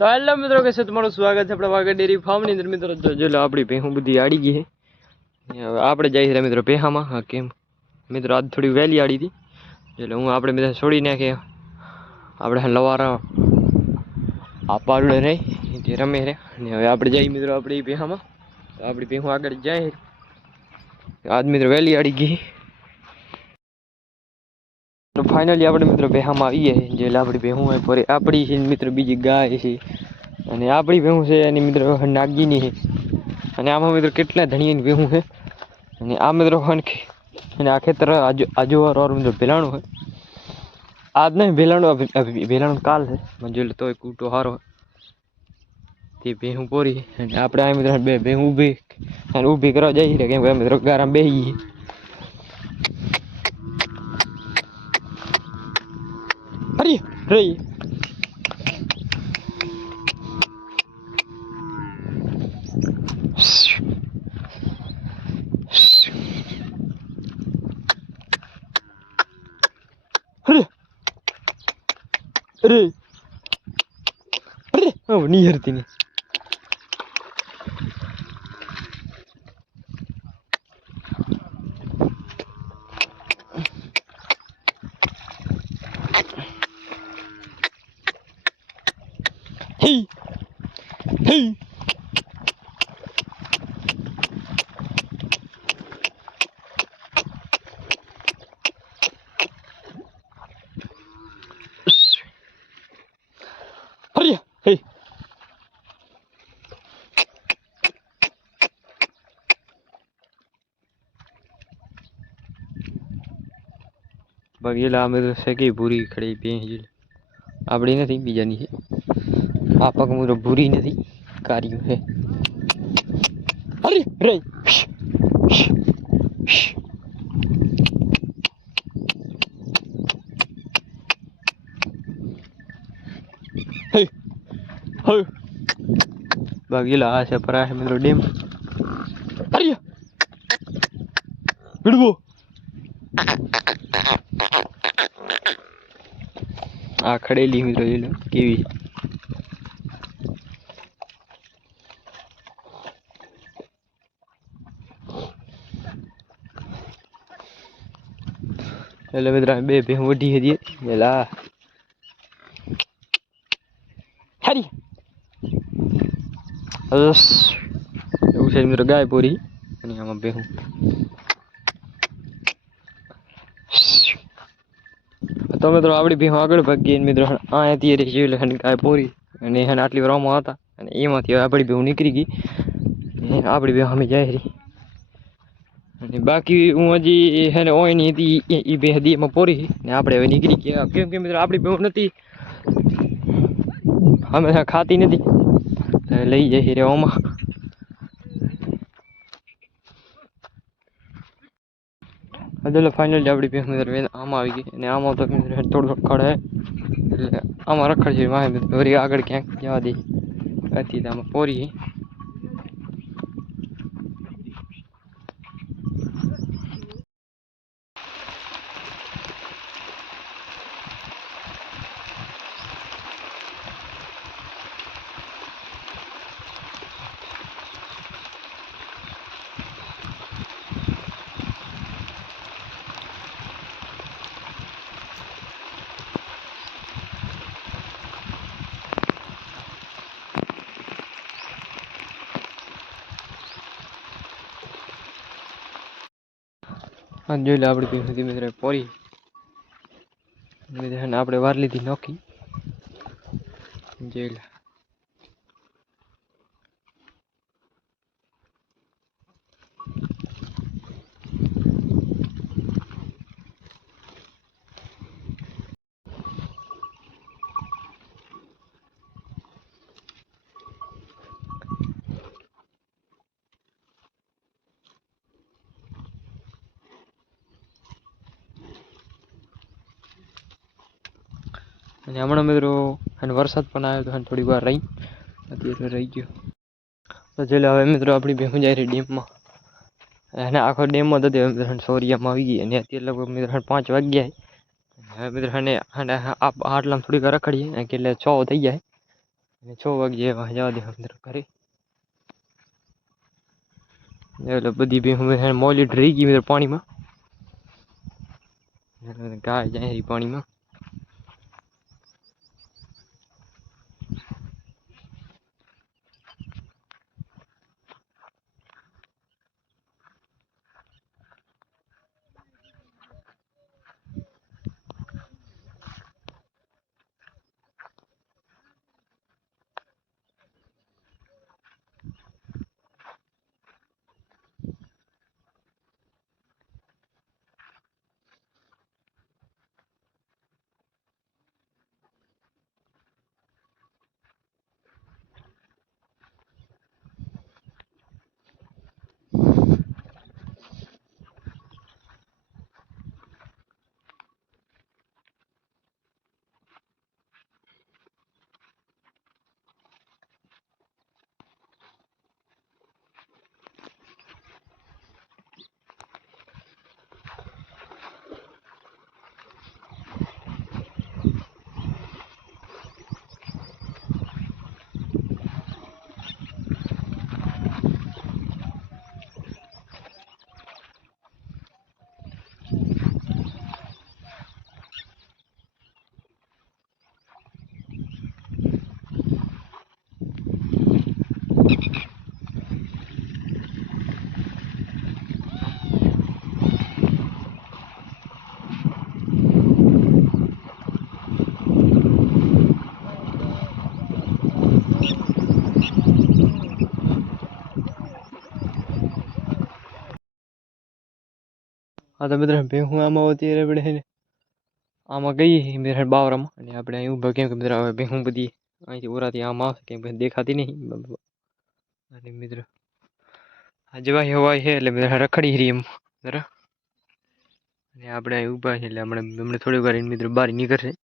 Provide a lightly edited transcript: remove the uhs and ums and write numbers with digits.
તો હેલો મિત્રો, કે છે તમારું સ્વાગત છે આપણા વાગડ ડેરી ફાર્મની અંદર. મિત્રો જો આપણી ભેહું બધી આડી ગઈ છે. હવે આપણે જઈએ છીએ મિત્રો ભેહામાં. હા કેમ મિત્રો, આજ થોડી વહેલી આડી હતી એટલે હું આપણે બધા છોડી નાખીએ. આપણે લવારા આ પાડે રહી તે રમે રે. અને હવે આપણે જઈએ મિત્રો આપણી ભેહામાં. તો આપણી ભેહું આગળ જાય. આજ મિત્રો વહેલી આડી ગઈ. તો ફાઇનલી આપણે મિત્રો ભેહામાં આવીએ. જે આપણી ભેહું હોય પર આપણી છે મિત્રો, બીજી ગાય છે અને આપણી ભેહું છે એની મિત્રો નાગીની છે. અને આમાં મિત્રો કેટલા ધણીની ભેહું છે. અને આ મિત્રો અને આ ખેતર આજુવાળું મિત્રો ભેલાણું હોય. આજ નહીં ભેલાણું કાલ છે. જોઈ લે તો કૂટો સારો તે ભેહું પોરી. અને આપણે આ મિત્રો બે ભેહું ઊભી કરવા જઈએ કેમ કે મિત્રો ગારામાં બેસી અરે રહી. અરે અરે નહીં હરતી નહીં. Hey! Hey! Hurry! Hey! બગેલા અમે તો સગી ભૂરી ખડી પી આપણી નથી, બીજાની છે. આ પગ મુરો ભૂરી નથી, કાર્યું છે. અરે રે હે હે બગેલા આ છે પરા છે મિત્રો ડેમ. અરે વિડવો આ ખડેલી મિત્રો જોઈ લો કેવી. એટલે મિત્રો બે ભેહું વઢી હતી એટલે હારી એવું છે મિત્રો. ગાય પૂરી અને આમાં ભેહું. તો મિત્રો આપણી ભેહું આગળ ભાગી મિત્રો અહીંયાથી રહી એટલે ગાય પૂરી અને એને આટલી વારમાં હતા અને એમાંથી આપણી ભેહું નીકળી ગઈ. આપણી ભેહું અમે જાય રહી અને બાકી હું હજી હે ને ઓયની હતી એ બે હતી એમાં પોરી ને આપણે હવે નીકળી ગયા. કેમ કે મિત્રો આપણી ભેહું નથી, અમે ખાતી નથી, લઈ જાય રેવામાં. એટલે ફાઇનલી આપણી ભેહું મિત્રો આમાં આવી ગઈ અને આમાં તો થોડું ખડે એટલે આમાં રખડ છે વાહે મિત્રો વળી આગળ ક્યાંક જવા દે હતી આમાં પોરી. હા જોઈ લે આપણી ભેહું હતી મિત્રો પોરી. આપણે વાર લીધી નોખી જોઈ લે. અને હમણાં મિત્રો અને વરસાદ પણ આવ્યો તો થોડી વાર રહી અત્યારે રહી ગયો. તો ચાલો હવે મિત્રો આપણી ભેહું જાય રહી ડેમમાં. અને આખો ડેમમાં તો મિત્રો સોરિયામાં આવી ગઈ અને અત્યારે લગભગ મિત્રો 5 વાગ્યા. હવે મિત્રો આટલામાં થોડીક રખડીએ એટલે 6 થઈ જાય. અને 6 વાગે જવા દે અંદર ઘરે. એટલે બધી ભેહું મોલી રહી ગઈ મિત્રો પાણીમાં, ગાય જાય પાણીમાં. હા તો મિત્રો ભેહું આમાં અત્યારે આપણે છે ને આમાં ગઈ મેરે બાવરામાં, અને આપણે અહીં ઊભા કેમ કે મિત્રો હવે ભેહું બધી અહીંથી ઓરાથી આમાં આવશે કેમ કે દેખાતી નહીં. અને મિત્રો આ જવાય હવાય છે એટલે મિત્રો રખડી રહી એમ જરા. અને આપણે અહીં ઊભા છે એટલે હમણાં થોડી વાર મિત્રો બહાર નીકળશે.